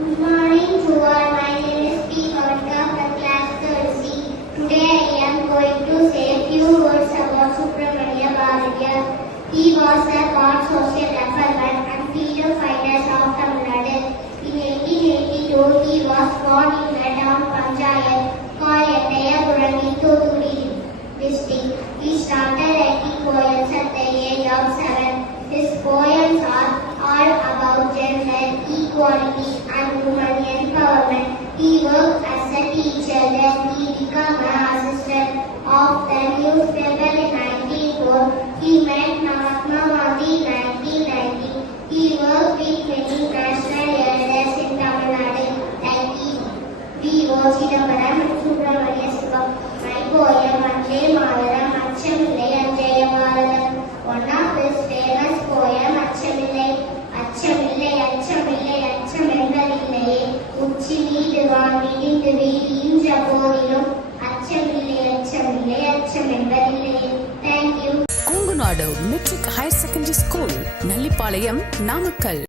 Good morning to all. My name is P. Monica from class 3rd C. Today I am going to say a few words about Subramania Bharatiya. He was a born social reformer and freedom fighter of Tamil Nadu. In 1882, he was born in a town Panchayat called Ettayapuram in Thuthukudi district. He started writing poems at the age of 7. His poems are all about gender equality and women empowerment. He worked as a teacher, then he became an assistant of the newspaper in 1904. He met Mahatma Gandhi in 1990. He worked with many national leaders in Tamil Nadu like V.O. Chidambaram and Subramania Shiva. My poem, Vande Mataram, Achamillai Anjaya Bharatam. One of his famous poem, Achamillai, Achamillai, Achamillai, Achamendalillai. உச்சி மீது வானிடிந்து வீடின்ற போதிலும் அச்சமில்லை அச்சமில்லை அச்சமென்பதில்லை. Thank you. Kongunadu matric higher secondary school, Nallipalayam, Namakkal.